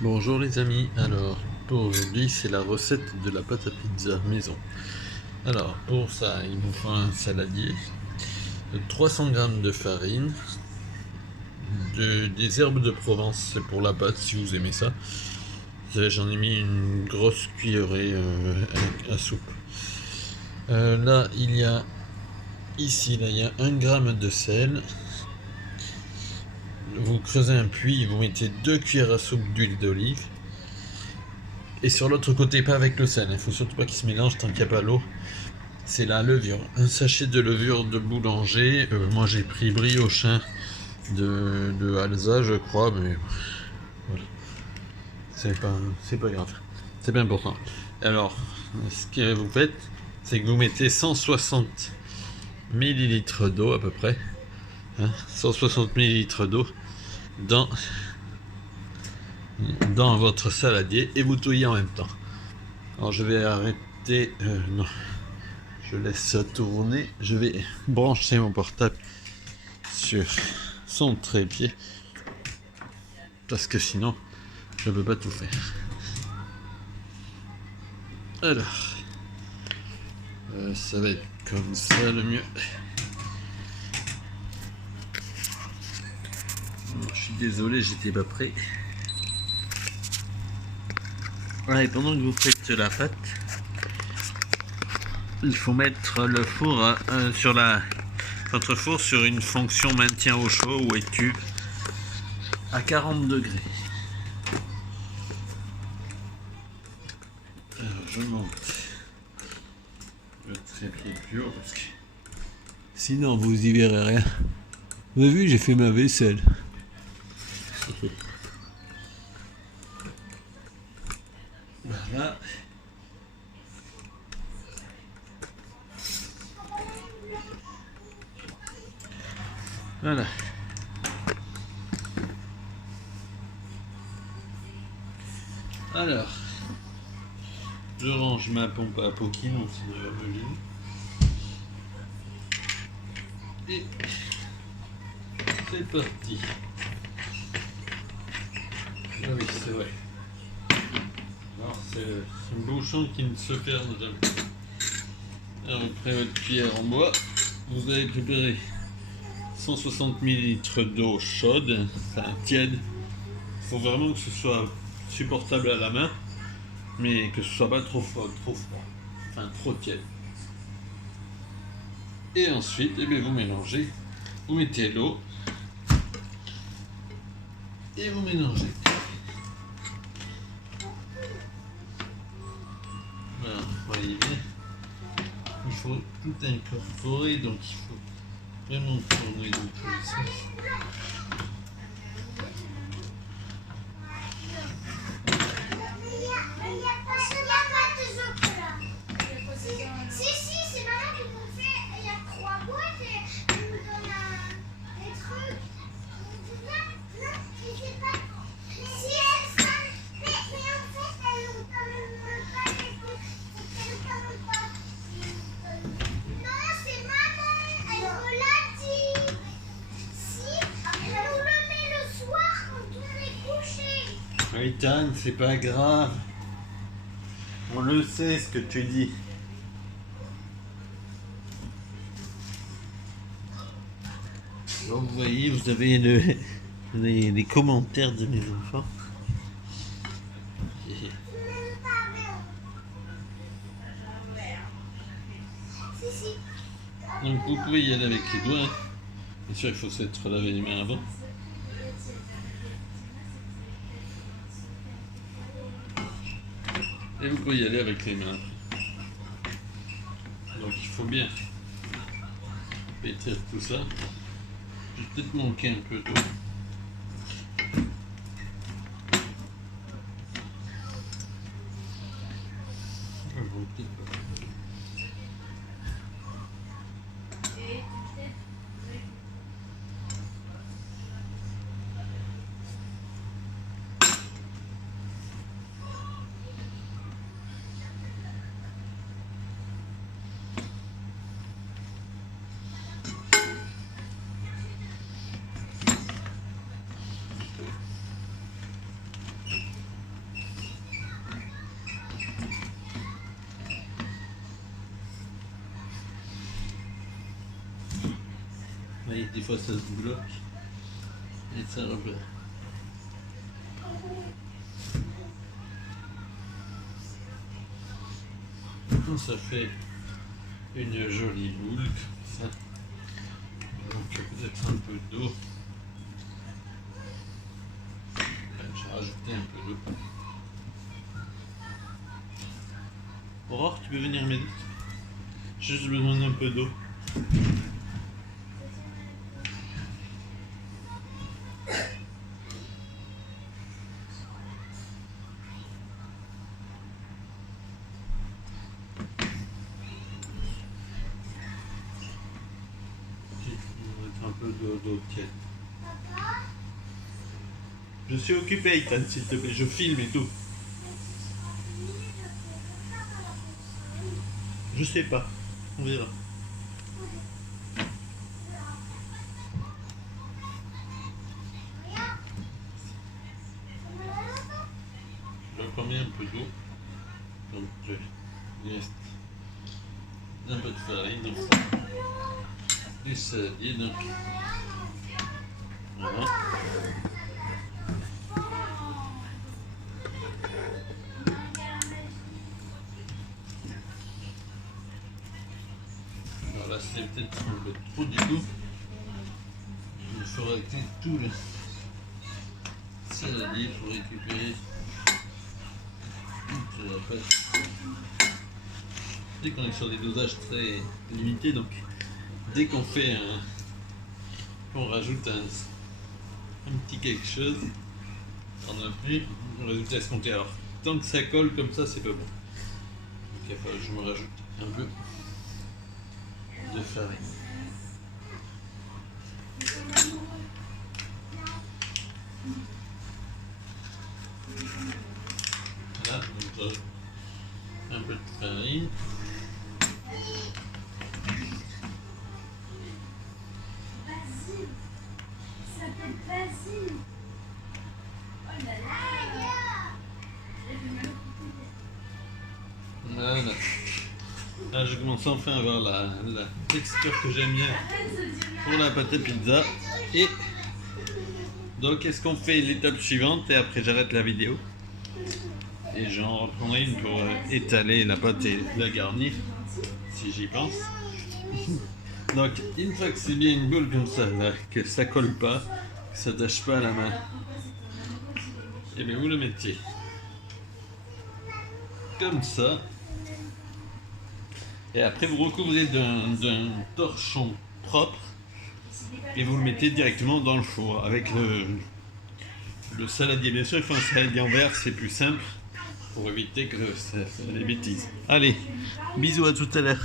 Bonjour les amis, alors pour aujourd'hui c'est la recette de la pâte à pizza maison. Alors pour ça il vous faut un saladier, 300 g de farine, des herbes de Provence pour la pâte si vous aimez ça. J'en ai mis une grosse cuillerée à soupe. Là il y a il y a 1 g de sel. Vous creusez un puits, vous mettez 2 cuillères à soupe d'huile d'olive. Et sur l'autre côté, pas avec le sel, il faut surtout pas qu'il se mélange tant qu'il n'y a pas l'eau. C'est la levure, un sachet de levure de boulanger. Moi j'ai pris Briochin de Alsa je crois, mais voilà, c'est pas grave, c'est pas important. Alors ce que vous faites, c'est que vous mettez 160 millilitres d'eau à peu près, 160 millilitres d'eau dans, dans votre saladier et vous touillez en même temps. Alors je vais arrêter, non, je laisse ça tourner, je vais brancher mon portable sur son trépied parce que sinon je peux pas tout faire. Alors ça va être comme ça le mieux. Je suis désolé, j'étais pas prêt. Voilà, et pendant que vous faites la pâte, il faut mettre le four sur votre four sur une fonction maintien au chaud ou étu à 40 degrés. Alors je monte le trépied plus haut parce que sinon vous y verrez rien. Vous avez vu, j'ai fait ma vaisselle. Voilà. Voilà. Alors, je range ma pompe à Pokémon, sinon elle va me gêner. Et c'est parti. Ah oui, c'est vrai. Alors, c'est un bouchon qui ne se ferme jamais. Alors, après votre cuillère en bois, vous allez préparer 160 ml d'eau chaude, enfin tiède. Il faut vraiment que ce soit supportable à la main, mais que ce soit pas trop froid, enfin trop tiède. Et ensuite, eh bien, vous mélangez, vous mettez l'eau et vous mélangez. Voilà, vous voyez bien. Il faut tout incorporer, donc il faut vraiment tourner dans tous les sens. Ethan, c'est pas grave. On le sait ce que tu dis. Donc vous voyez, vous avez les commentaires de mes enfants. Donc vous pouvez y aller avec les doigts. Bien sûr, il faut s'être lavé les mains avant. Et vous pouvez y aller avec les mains. Donc il faut bien pétrir tout ça. J'ai peut-être manqué un peu d'eau. Mais des fois ça se bloque et ça repart. Ça fait une jolie boule comme ça. Donc peut-être un peu d'eau. J'ai rajouté un peu d'eau. Aurore, tu peux venir m'aider? J'ai juste besoin d'un peu d'eau. Un peu d'eau tiède. Je suis occupé, Ethan, s'il te plaît. Je filme et tout. Je sais pas. On verra. Je remets un peu d'eau. Donc, il reste un peu de farine. Donc ça. Du saladier, donc. Voilà. Alors là, c'est peut-être un peu trop du coup. Il faudra que tout le saladier pour récupérer toute la pâte. Dès qu'on est sur des dosages très limités, donc dès qu'on fait qu'on rajoute un petit quelque chose, on n'a plus le résultat escompté. Alors tant que ça colle comme ça, c'est pas bon. Donc il va falloir que je me rajoute un peu de farine. Voilà, donc un peu de farine. Voilà. Là, je commence enfin à avoir la texture que j'aime bien pour la pâte à pizza. Et donc, est-ce qu'on fait l'étape suivante et après j'arrête la vidéo et j'en reprendrai une pour étaler la pâte et la garnir si j'y pense. Donc, une fois que c'est bien une boule comme ça, là, que ça colle pas, que ça tâche pas à la main, et bien vous le mettez comme ça. Et après vous recouvrez d'un torchon propre et vous le mettez directement dans le four avec le saladier. Bien sûr, il faut un saladier en verre, c'est plus simple pour éviter que ça fasse des bêtises. Allez, bisous, à tout à l'heure.